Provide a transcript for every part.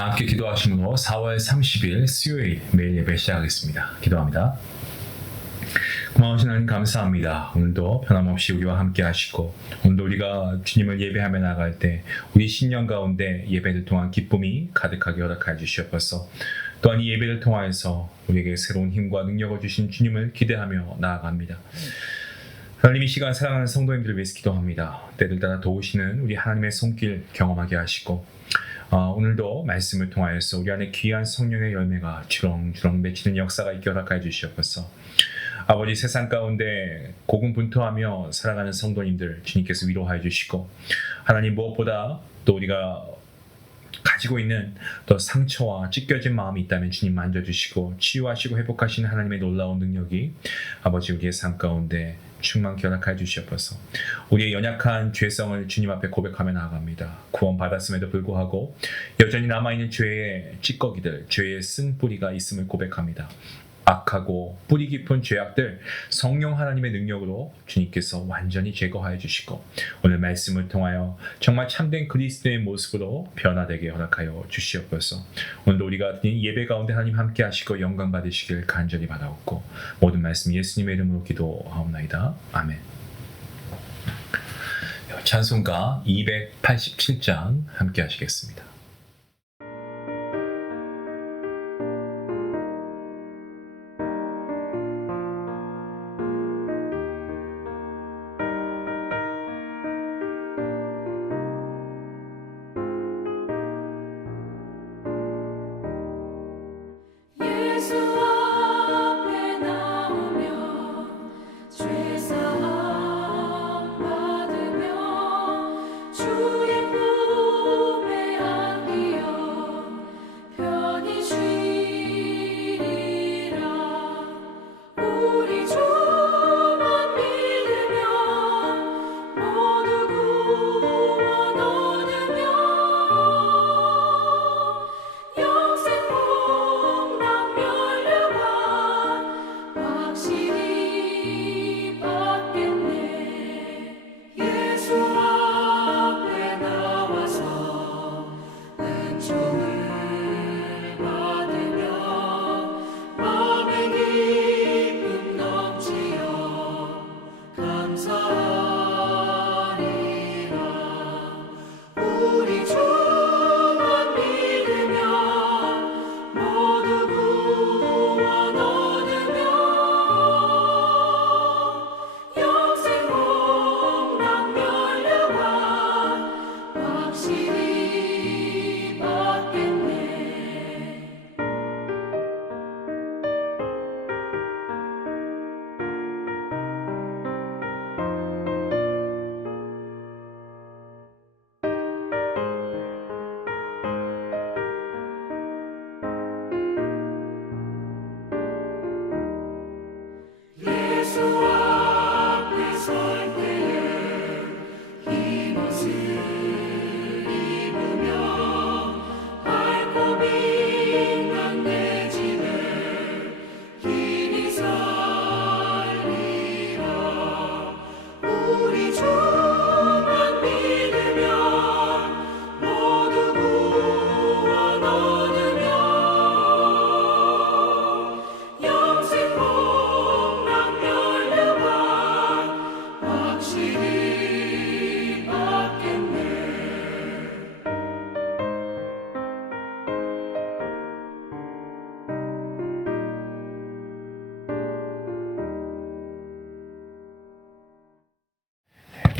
다 함께 기도하심으로 4월 30일 수요일 매일 예배 시작하겠습니다. 기도합니다. 고마우신 하나님 감사합니다. 오늘도 변함없이 우리와 함께 하시고 오늘도 우리가 주님을 예배하며 나갈 때 우리 신년 가운데 예배를 통한 기쁨이 가득하게 허락하여 주시옵소서. 또한 이 예배를 통하여서 우리에게 새로운 힘과 능력을 주신 주님을 기대하며 나아갑니다. 하나님, 이 시간 사랑하는 성도님들을 위해서 기도합니다. 때를 따라 도우시는 우리 하나님의 손길 경험하게 하시고 오늘도 말씀을 통하여서 우리 안에 귀한 성령의 열매가 주렁주렁 맺히는 역사가 있게 허락하여 주시옵소서. 아버지, 세상 가운데 고군분투하며 살아가는 성도님들 주님께서 위로하여 주시고, 하나님 무엇보다 또 우리가 가지고 있는 또 상처와 찢겨진 마음이 있다면 주님 만져주시고 치유하시고 회복하시는 하나님의 놀라운 능력이 아버지 우리의 삶 가운데 충만케 허락하여 주시옵소서. 우리의 연약한 죄성을 주님 앞에 고백하며 나아갑니다. 구원받았음에도 불구하고 여전히 남아있는 죄의 찌꺼기들, 죄의 쓴뿌리가 있음을 고백합니다. 악하고 뿌리 깊은 죄악들 성령 하나님의 능력으로 주님께서 완전히 제거하여 주시고 오늘 말씀을 통하여 정말 참된 그리스도의 모습으로 변화되게 허락하여 주시옵소서. 오늘도 우리가 예배 가운데 하나님 함께 하시고 영광 받으시길 간절히 바라옵고 모든 말씀 예수님의 이름으로 기도하옵나이다. 아멘. 찬송가 287장 함께 하시겠습니다.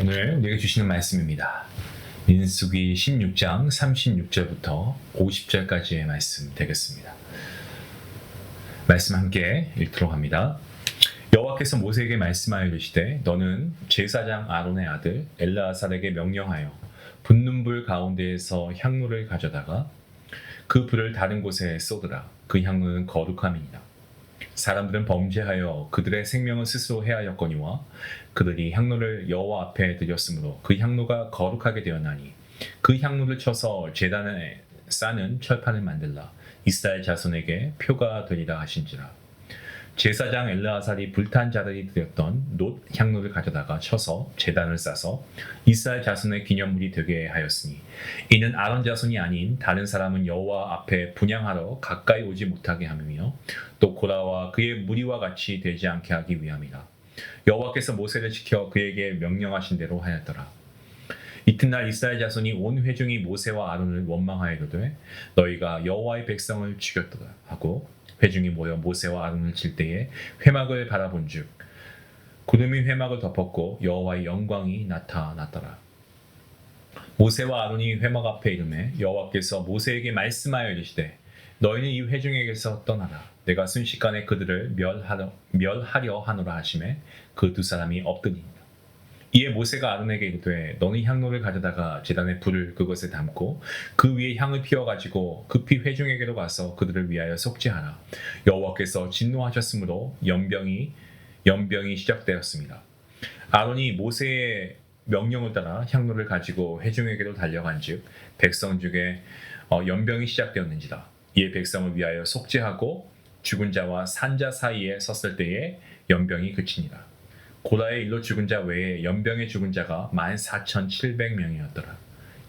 오늘 우리에게 주시는 말씀입니다. 민수기 16장 36절부터 50절까지의 말씀 되겠습니다. 말씀 함께 읽도록 합니다. 여호와께서 모세에게 말씀하여 이르시되 너는 제사장 아론의 아들 엘르아살에게 명령하여 붙는 불 가운데에서 향로를 가져다가 그 불을 다른 곳에 쏟으라. 그 향로는 거룩함이니라. 사람들은 범죄하여 그들의 생명을 스스로 해하였거니와 그들이 향로를 여호와 앞에 드렸으므로 그 향로가 거룩하게 되었나니 그 향로를 쳐서 제단에 싸는 철판을 만들라. 이스라엘 자손에게 표가 되리라 하신지라. 제사장 엘르아살이 불탄 자들이 드렸던 놋 향로를 가져다가 쳐서 제단을 싸서 이스라엘 자손의 기념물이 되게 하였으니 이는 아론 자손이 아닌 다른 사람은 여호와 앞에 분향하러 가까이 오지 못하게 함이며 또 고라와 그의 무리와 같이 되지 않게 하기 위함이라. 여호와께서 모세를 지켜 그에게 명령하신 대로 하였더라. 이튿날 이스라엘 자손이 온 회중이 모세와 아론을 원망하여도되 너희가 여호와의 백성을 죽였도다 하고 회중이 모여 모세와 아론을 칠 때에 회막을 바라본즉 구름이 회막을 덮었고 여호와의 영광이 나타났더라. 모세와 아론이 회막 앞에 이르매 여호와께서 모세에게 말씀하여 이르시되 너희는 이 회중에게서 떠나라. 내가 순식간에 그들을 멸하려 하노라 하시매 그 두 사람이 엎드리니라. 이에 모세가 아론에게 이르되 너는 향로를 가져다가 제단에 불을 그것에 담고 그 위에 향을 피워가지고 급히 회중에게로 가서 그들을 위하여 속죄하라. 여호와께서 진노하셨으므로 연병이 시작되었습니다. 아론이 모세의 명령을 따라 향로를 가지고 회중에게로 달려간즉 백성 중에 연병이 시작되었는지라. 이에 백성을 위하여 속죄하고 죽은 자와 산 자 사이에 섰을 때에 연병이 그치니라. 고라의 일로 죽은 자 외에 연병에 죽은 자가 14,700명이었더라.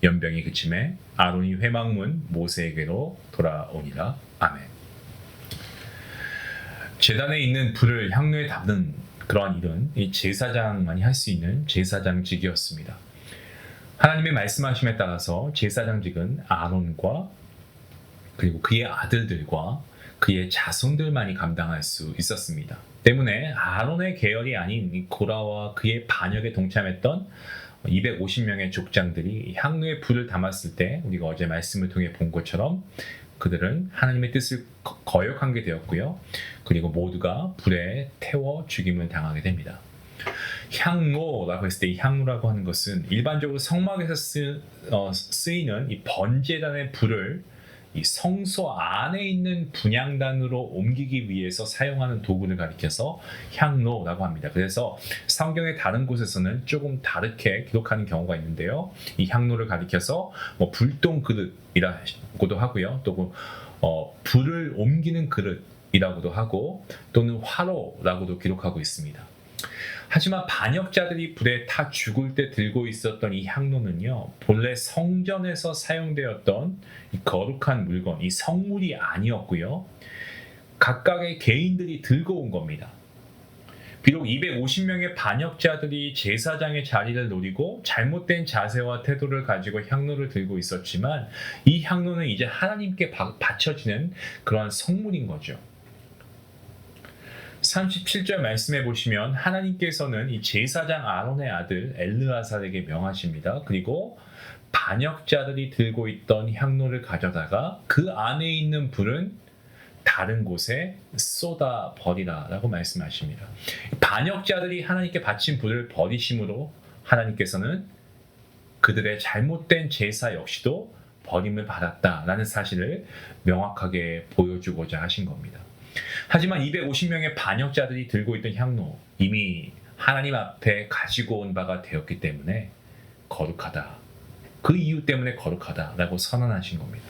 연병이 그침에 아론이 회막문 모세에게로 돌아오니라. 아멘. 제단에 있는 불을 향로에 담는 그러한 일은 이 제사장만이 할 수 있는 제사장직이었습니다. 하나님의 말씀하심에 따라서 제사장직은 아론과 그리고 그의 아들들과 그의 자손들만이 감당할 수 있었습니다. 때문에 아론의 계열이 아닌 고라와 그의 반역에 동참했던 250명의 족장들이 향로에 불을 담았을 때 우리가 어제 말씀을 통해 본 것처럼 그들은 하나님의 뜻을 거역한 게 되었고요. 그리고 모두가 불에 태워 죽임을 당하게 됩니다. 향로라고 했을 때 이 향로라고 하는 것은 일반적으로 성막에서 쓰이는 이 번제단의 불을 이 성소 안에 있는 분향단으로 옮기기 위해서 사용하는 도구를 가리켜서 향로라고 합니다. 그래서 성경의 다른 곳에서는 조금 다르게 기록하는 경우가 있는데요. 이 향로를 가리켜서 불똥 그릇이라고도 하고요. 또 불을 옮기는 그릇이라고도 하고 또는 화로라고도 기록하고 있습니다. 하지만 반역자들이 불에 타 죽을 때 들고 있었던 이 향로는요, 본래 성전에서 사용되었던 이 거룩한 물건, 이 성물이 아니었고요, 각각의 개인들이 들고 온 겁니다. 비록 250명의 반역자들이 제사장의 자리를 노리고 잘못된 자세와 태도를 가지고 향로를 들고 있었지만 이 향로는 이제 하나님께 바쳐지는 그러한 성물인 거죠. 37절 말씀해 보시면 하나님께서는 이 제사장 아론의 아들 엘르아살에게 명하십니다. 그리고 반역자들이 들고 있던 향로를 가져다가 그 안에 있는 불은 다른 곳에 쏟아 버리라 라고 말씀하십니다. 반역자들이 하나님께 바친 불을 버리심으로 하나님께서는 그들의 잘못된 제사 역시도 버림을 받았다라는 사실을 명확하게 보여주고자 하신 겁니다. 하지만 250명의 반역자들이 들고 있던 향로, 이미 하나님 앞에 가지고 온 바가 되었기 때문에 거룩하다. 그 이유 때문에 거룩하다라고 선언하신 겁니다.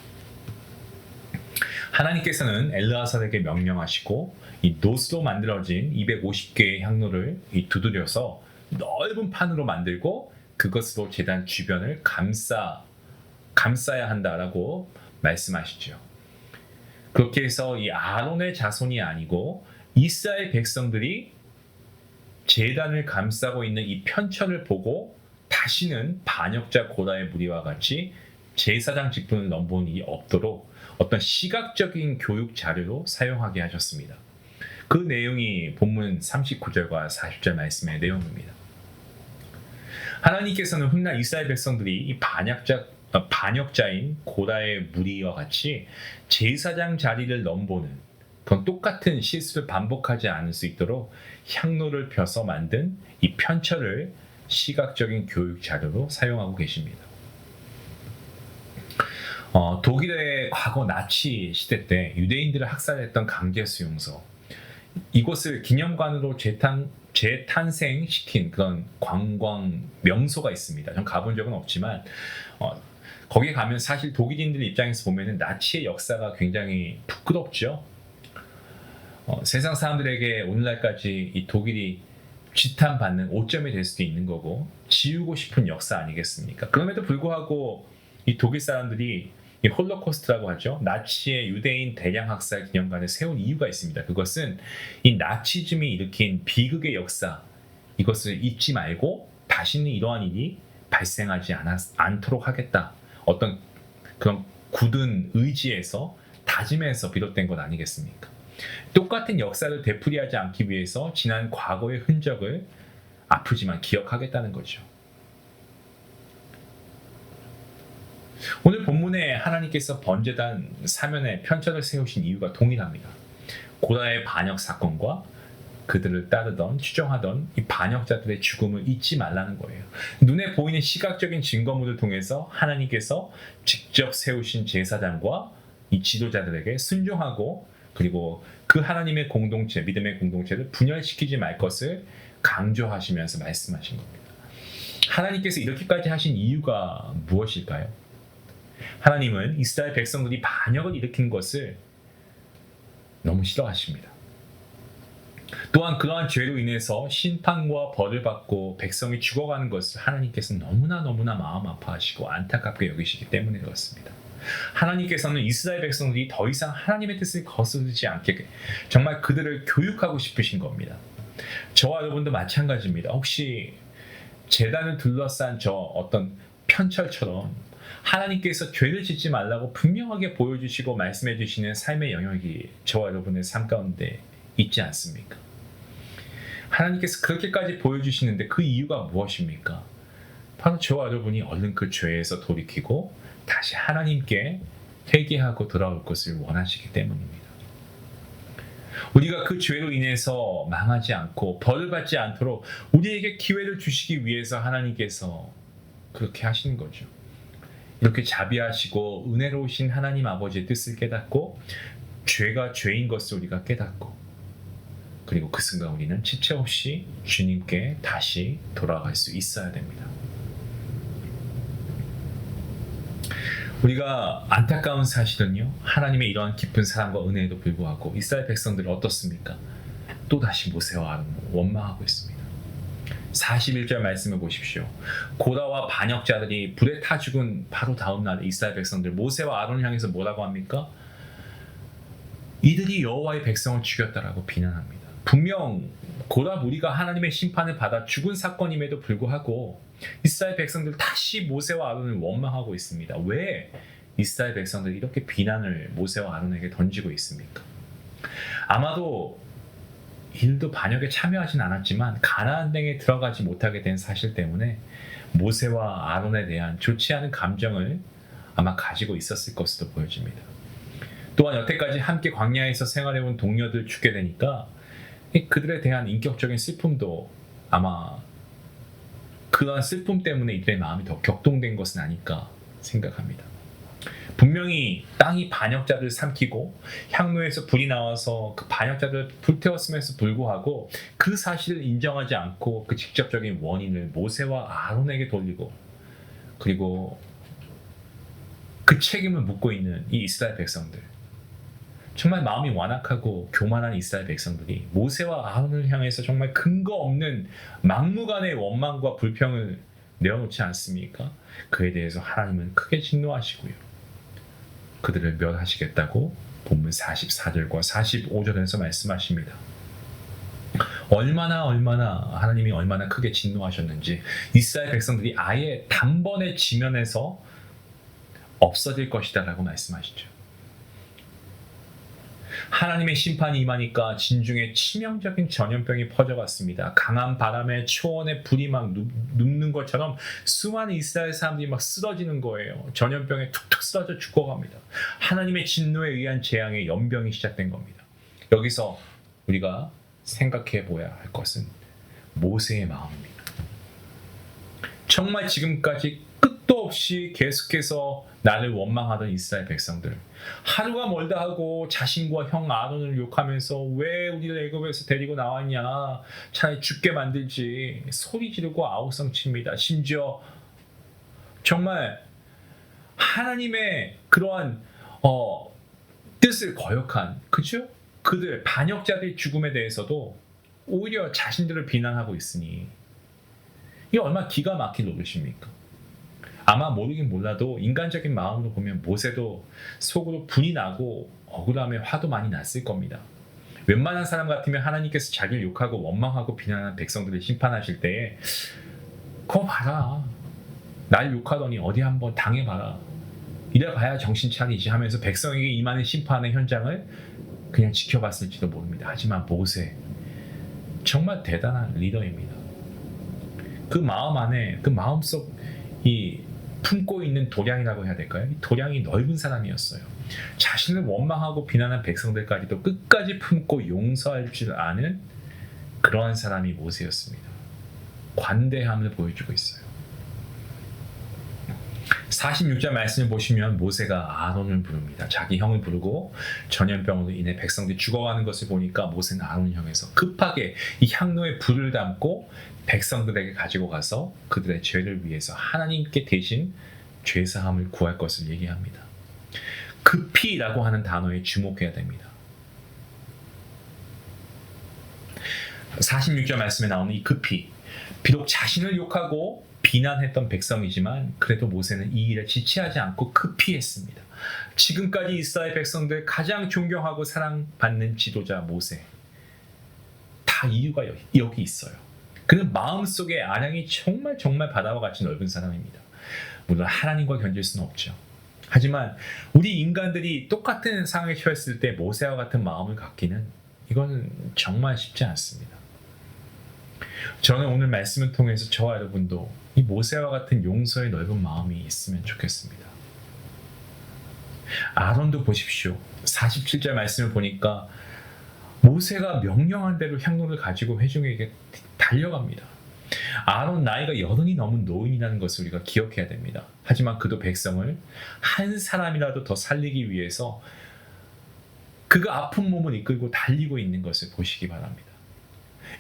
하나님께서는 엘르아살에게 명령하시고 이 놋으로 만들어진 250개의 향로를 두드려서 넓은 판으로 만들고 그것으로 제단 주변을 감싸야 한다라고 말씀하시죠. 그렇게 해서 이 아론의 자손이 아니고 이스라엘 백성들이 제단을 감싸고 있는 이 편천을 보고 다시는 반역자 고라의 무리와 같이 제사장 직분을 넘보는 일이 없도록 어떤 시각적인 교육 자료로 사용하게 하셨습니다. 그 내용이 본문 39절과 40절 말씀의 내용입니다. 하나님께서는 훗날 이스라엘 백성들이 이 반역자인 고라의 무리와 같이 제사장 자리를 넘보는 그런 똑같은 실수를 반복하지 않을 수 있도록 향로를 펴서 만든 이 편철을 시각적인 교육 자료로 사용하고 계십니다. 독일의 과거 나치 시대 때 유대인들을 학살했던 강제 수용소, 이곳을 기념관으로 재탄생시킨 그런 관광 명소가 있습니다. 전 가본 적은 없지만 거기 가면 사실 독일인들 입장에서 보면은 나치의 역사가 굉장히 부끄럽죠. 세상 사람들에게 오늘날까지 이 독일이 지탄받는 오점이 될 수도 있는 거고 지우고 싶은 역사 아니겠습니까? 그럼에도 불구하고 이 독일 사람들이 이 홀로코스트라고 하죠. 나치의 유대인 대량 학살 기념관을 세운 이유가 있습니다. 그것은 이 나치즘이 일으킨 비극의 역사, 이것을 잊지 말고 다시는 이러한 일이 발생하지 않도록 하겠다. 어떤 그런 굳은 의지에서 다짐에서 비롯된 것 아니겠습니까? 똑같은 역사를 되풀이하지 않기 위해서 지난 과거의 흔적을 아프지만 기억하겠다는 거죠. 오늘 본문에 하나님께서 번제단 사면에 편차를 세우신 이유가 동일합니다. 고라의 반역 사건과 그들을 따르던 추종하던 이 반역자들의 죽음을 잊지 말라는 거예요. 눈에 보이는 시각적인 증거물을 통해서 하나님께서 직접 세우신 제사장과 이 지도자들에게 순종하고 그리고 그 하나님의 공동체, 믿음의 공동체를 분열시키지 말 것을 강조하시면서 말씀하신 겁니다. 하나님께서 이렇게까지 하신 이유가 무엇일까요? 하나님은 이스라엘 백성들이 반역을 일으킨 것을 너무 싫어하십니다. 또한 그러한 죄로 인해서 심판과 벌을 받고 백성이 죽어가는 것을 하나님께서 너무나 마음 아파하시고 안타깝게 여기시기 때문에 그렇습니다. 하나님께서는 이스라엘 백성들이 더 이상 하나님의 뜻을 거스르지 않게 정말 그들을 교육하고 싶으신 겁니다. 저와 여러분도 마찬가지입니다. 혹시 제단을 둘러싼 저 어떤 편철처럼 하나님께서 죄를 짓지 말라고 분명하게 보여주시고 말씀해 주시는 삶의 영역이 저와 여러분의 삶 가운데 있지 않습니까? 하나님께서 그렇게까지 보여주시는데 그 이유가 무엇입니까? 바로 저와 여러분이 얼른 그 죄에서 돌이키고 다시 하나님께 회개하고 돌아올 것을 원하시기 때문입니다. 우리가 그 죄로 인해서 망하지 않고 벌을 받지 않도록 우리에게 기회를 주시기 위해서 하나님께서 그렇게 하시는 거죠. 이렇게 자비하시고 은혜로우신 하나님 아버지의 뜻을 깨닫고 죄가 죄인 것을 우리가 깨닫고 그리고 그 순간 우리는 지체 없이 주님께 다시 돌아갈 수 있어야 됩니다. 우리가 안타까운 사실은요, 하나님의 이러한 깊은 사랑과 은혜에도 불구하고 이스라엘 백성들이 어떻습니까? 또다시 모세와 아론을 원망하고 있습니다. 41절 말씀을 보십시오. 고라와 반역자들이 불에 타 죽은 바로 다음 날 이스라엘 백성들 모세와 아론을 향해서 뭐라고 합니까? 이들이 여호와의 백성을 죽였다라고 비난합니다. 분명 고라 무리가 하나님의 심판을 받아 죽은 사건임에도 불구하고 이스라엘 백성들 다시 모세와 아론을 원망하고 있습니다. 왜 이스라엘 백성들이 이렇게 비난을 모세와 아론에게 던지고 있습니까? 아마도 이들도 반역에 참여하진 않았지만 가나안 땅에 들어가지 못하게 된 사실 때문에 모세와 아론에 대한 좋지 않은 감정을 아마 가지고 있었을 것으로 보여집니다. 또한 여태까지 함께 광야에서 생활해온 동료들 죽게 되니까 그들에 대한 인격적인 슬픔도 아마 그런 슬픔 때문에 이들의 마음이 더 격동된 것은 아닐까 생각합니다. 분명히 땅이 반역자들을 삼키고 향로에서 불이 나와서 그 반역자들을 불태웠음에도 불구하고 그 사실을 인정하지 않고 그 직접적인 원인을 모세와 아론에게 돌리고 그리고 그 책임을 묻고 있는 이 이스라엘 백성들, 정말 마음이 완악하고 교만한 이스라엘 백성들이 모세와 아론을 향해서 정말 근거 없는 막무가내의 원망과 불평을 내어놓지 않습니까? 그에 대해서 하나님은 크게 진노하시고요. 그들을 멸하시겠다고 본문 44절과 45절에서 말씀하십니다. 얼마나 하나님이 얼마나 크게 진노하셨는지 이스라엘 백성들이 아예 단번에 지면에서 없어질 것이다 라고 말씀하시죠. 하나님의 심판이 임하니까 진중에 치명적인 전염병이 퍼져갔습니다. 강한 바람에 초원에 불이 막 눕는 것처럼 수많은 이스라엘 사람들이 막 쓰러지는 거예요. 전염병에 툭툭 쓰러져 죽어갑니다. 하나님의 진노에 의한 재앙의 연병이 시작된 겁니다. 여기서 우리가 생각해 보아야 할 것은 모세의 마음입니다. 정말 지금까지 끝도 없이 계속해서 나를 원망하던 이스라엘 백성들, 하루가 멀다 하고 자신과 형 아론을 욕하면서 왜 우리를 애굽에서 데리고 나왔냐, 차라리 죽게 만들지 소리 지르고 아우성칩니다. 심지어 정말 하나님의 그러한 뜻을 거역한, 그죠? 그들 반역자들의 죽음에 대해서도 오히려 자신들을 비난하고 있으니 이게 얼마나 기가 막힌 노릇입니까? 아마 모르긴 몰라도 인간적인 마음으로 보면 모세도 속으로 분이 나고 억울함에 화도 많이 났을 겁니다. 웬만한 사람 같으면 하나님께서 자기를 욕하고 원망하고 비난하는 백성들을 심판하실 때에 그거 봐라, 날 욕하더니 어디 한번 당해봐라, 이래봐야 정신 차리지 하면서 백성에게 임하는 심판의 현장을 그냥 지켜봤을지도 모릅니다. 하지만 모세 정말 대단한 리더입니다. 그 마음 안에, 그 마음속 이 품고 있는 도량이라고 해야 될까요? 이 도량이 넓은 사람이었어요. 자신을 원망하고 비난한 백성들까지도 끝까지 품고 용서할 줄 아는 그러한 사람이 모세였습니다. 관대함을 보여주고 있어요. 46절 말씀을 보시면 모세가 아론을 부릅니다. 자기 형을 부르고 전염병으로 인해 백성들이 죽어가는 것을 보니까 모세는 아론 형에서 급하게 이 향로에 불을 담고 백성들에게 가지고 가서 그들의 죄를 위해서 하나님께 대신 죄사함을 구할 것을 얘기합니다. 급히라고 하는 단어에 주목해야 됩니다. 46절 말씀에 나오는 이 급히, 비록 자신을 욕하고 비난했던 백성이지만 그래도 모세는 이 일에 지체하지 않고 급히 했습니다. 지금까지 이스라엘 백성들 가장 존경하고 사랑받는 지도자 모세, 다 이유가 여기 있어요. 그는 마음속에 아량이 정말 바다와 같이 넓은 사람입니다. 물론 하나님과 견질 수는 없죠. 하지만 우리 인간들이 똑같은 상황에 처했을 때 모세와 같은 마음을 갖기는 이건 정말 쉽지 않습니다. 저는 오늘 말씀을 통해서 저와 여러분도 이 모세와 같은 용서의 넓은 마음이 있으면 좋겠습니다. 아론도 보십시오. 47절 말씀을 보니까 모세가 명령한 대로 향로를 가지고 회중에게 달려갑니다. 아론 나이가 80이 넘은 노인이라는 것을 우리가 기억해야 됩니다. 하지만 그도 백성을 한 사람이라도 더 살리기 위해서 그가 아픈 몸을 이끌고 달리고 있는 것을 보시기 바랍니다.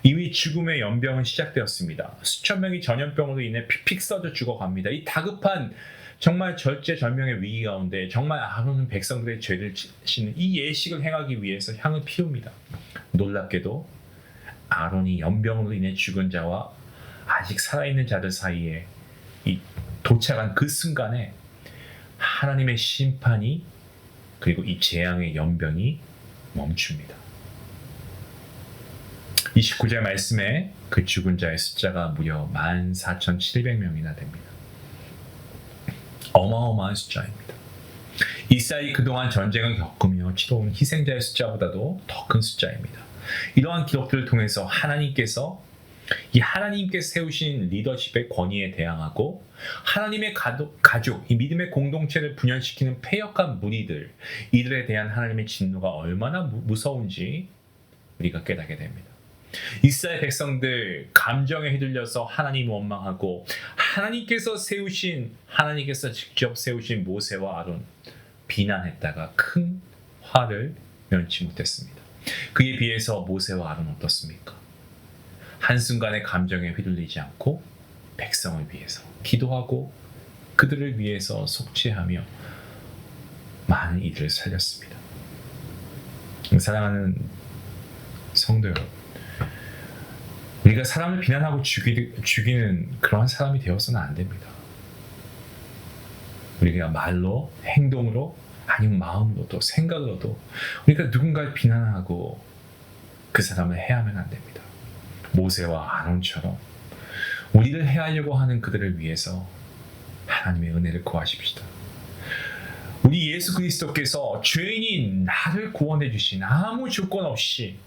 이미 죽음의 연병은 시작되었습니다. 수천 명이 전염병으로 인해 픽픽 써져 죽어갑니다. 이 다급한 정말 절제절명의 위기 가운데 정말 아론은 백성들의 죄를 씻는 이 예식을 행하기 위해서 향을 피웁니다. 놀랍게도 아론이 연병으로 인해 죽은 자와 아직 살아있는 자들 사이에 이 도착한 그 순간에 하나님의 심판이, 그리고 이 재앙의 연병이 멈춥니다. 29절 말씀에 그 죽은 자의 숫자가 무려 14,700명이나 됩니다. 어마어마한 숫자입니다. 이스라엘이 그동안 전쟁을 겪으며 치러온 희생자의 숫자보다도 더 큰 숫자입니다. 이러한 기록들을 통해서 하나님께서 세우신 리더십의 권위에 대항하고 하나님의 가족, 이 믿음의 공동체를 분열시키는 패역한 무리들, 이들에 대한 하나님의 진노가 얼마나 무서운지 우리가 깨닫게 됩니다. 이스라엘 백성들 감정에 휘둘려서 하나님 원망하고 하나님께서 직접 세우신 모세와 아론 비난했다가 큰 화를 면치 못했습니다. 그에 비해서 모세와 아론은 어떻습니까? 한순간의 감정에 휘둘리지 않고 백성을 위해서 기도하고 그들을 위해서 속죄하며 많은 이들을 살렸습니다. 사랑하는 성도 여러분, 우리가 사람을 비난하고 죽이는 그러한 사람이 되어서는 안 됩니다. 우리가 말로, 행동으로, 아니면 마음으로도, 생각으로도 우리가 누군가를 비난하고 그 사람을 해하면 안 됩니다. 모세와 아론처럼 우리를 해하려고 하는 그들을 위해서 하나님의 은혜를 구하십시다. 우리 예수 그리스도께서 죄인인 나를 구원해 주신, 아무 조건 없이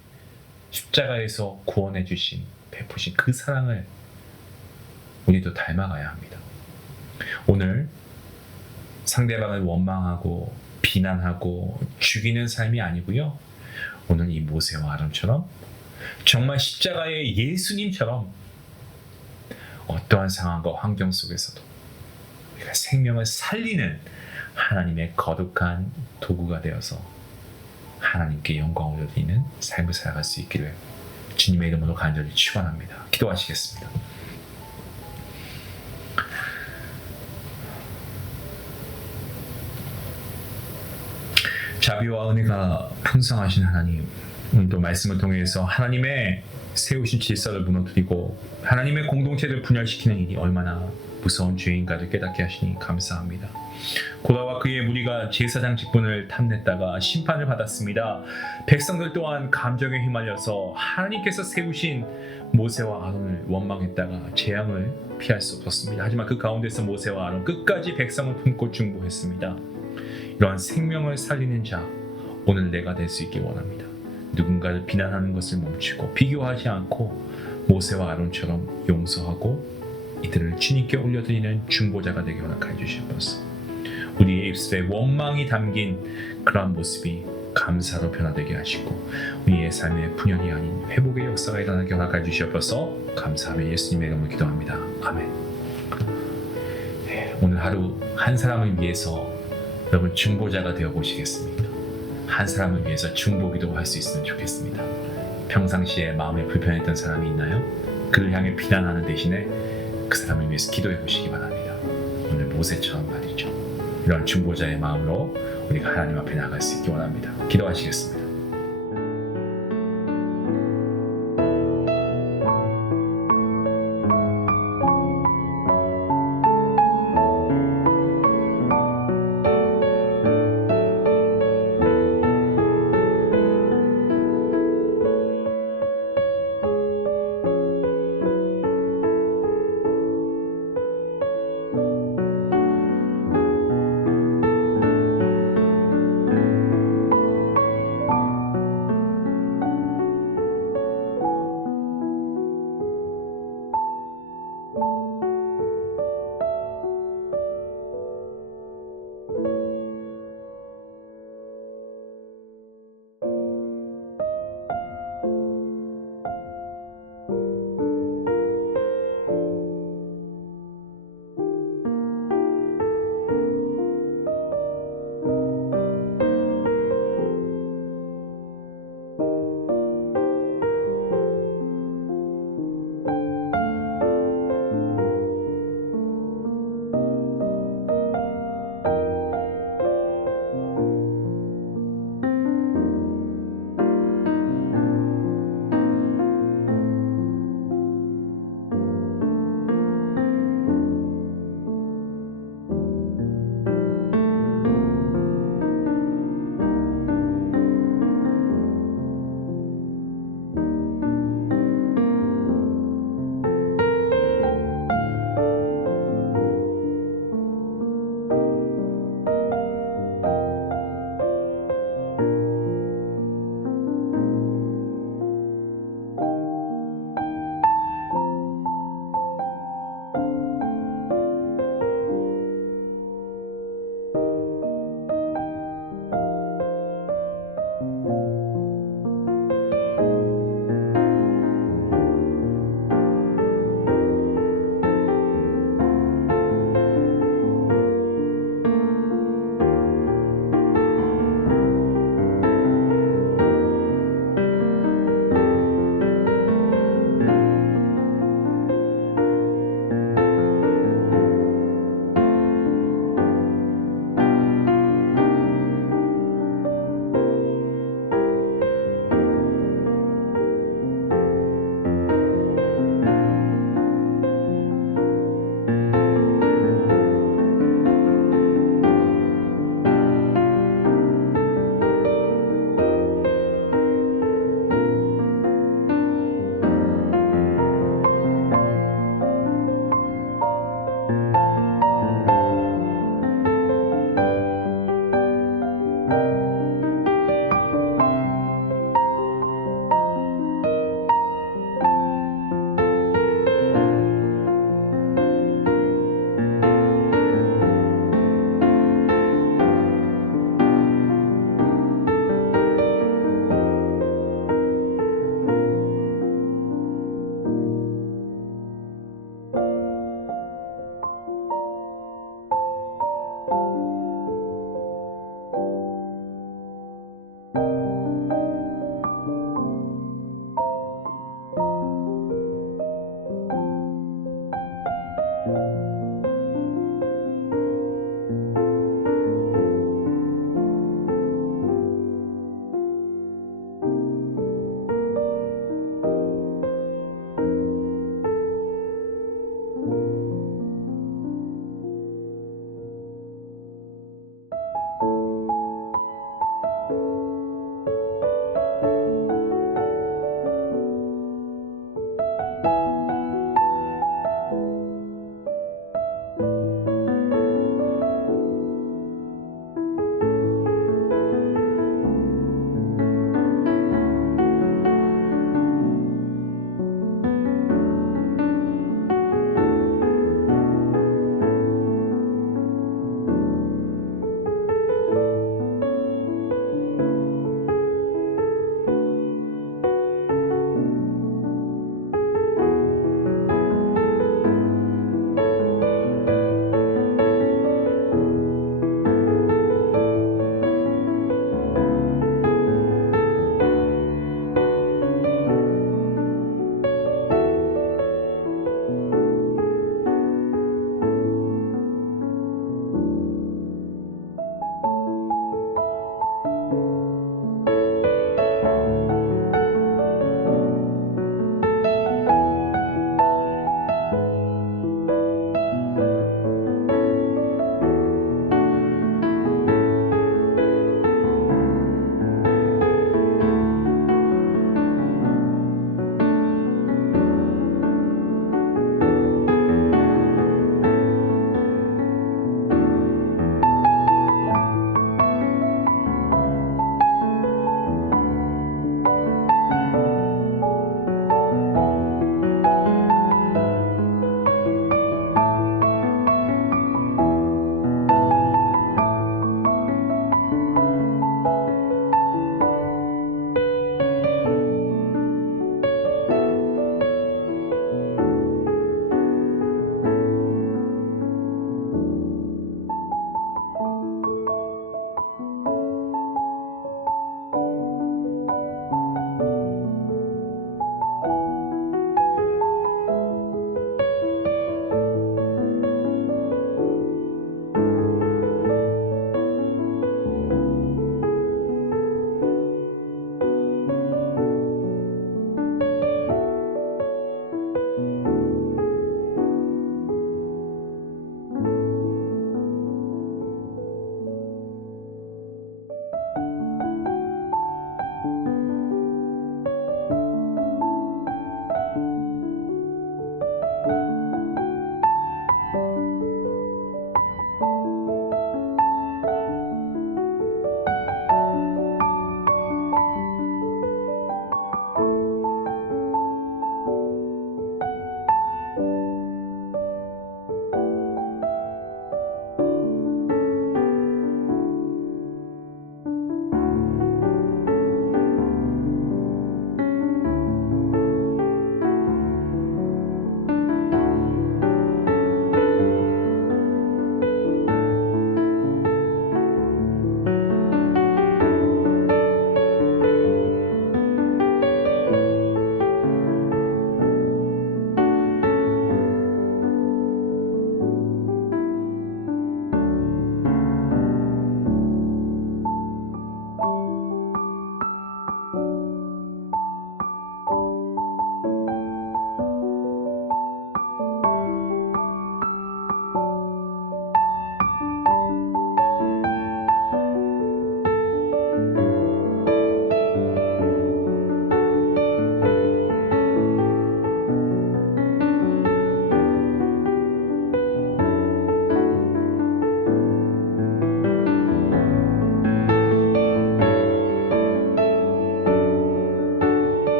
십자가에서 구원해 주신, 베푸신 그 사랑을 우리도 닮아가야 합니다. 오늘 상대방을 원망하고 비난하고 죽이는 삶이 아니고요, 오늘 이 모세와 아론처럼 정말 십자가의 예수님처럼 어떠한 상황과 환경 속에서도 우리가 생명을 살리는 하나님의 거룩한 도구가 되어서 하나님께 영광을 돌리는 삶을 살아갈 수 있기를 주님의 이름으로 간절히 축원합니다. 기도하시겠습니다. 자비와 은혜가 풍성하신 하나님, 오늘도 말씀을 통해서 하나님의 세우신 질서를 무너뜨리고 하나님의 공동체를 분열시키는 일이 얼마나 무서운 죄인가를 깨닫게 하시니 감사합니다. 고라와 그의 무리가 제사장 직분을 탐냈다가 심판을 받았습니다. 백성들 또한 감정에 휘말려서 하나님께서 세우신 모세와 아론을 원망했다가 재앙을 피할 수 없었습니다. 하지만 그 가운데서 모세와 아론 끝까지 백성을 품고 중보했습니다. 이러한 생명을 살리는 자, 오늘 내가 될 수 있길 원합니다. 누군가를 비난하는 것을 멈추고 비교하지 않고 모세와 아론처럼 용서하고 이들을 주님께 올려드리는 중보자가 되게 허락해 주시옵소서. 우리의 입술에 원망이 담긴 그러한 모습이 감사로 변화되게 하시고 우리의 삶의 분열이 아닌 회복의 역사가 일어나게 허락해 주시옵소서. 감사하며 예수님의 이름으로 기도합니다. 아멘. 오늘 하루 한 사람을 위해서 여러분 중보자가 되어 보시겠습니까? 한 사람을 위해서 중보기도 할 수 있으면 좋겠습니다. 평상시에 마음에 불편했던 사람이 있나요? 그를 향해 비난하는 대신에 그 사람을 위해서 기도해 보시기 바랍니다. 오늘 모세처럼 말이죠. 이런 중보자의 마음으로 우리가 하나님 앞에 나아갈 수 있기 원합니다. 기도하시겠습니다.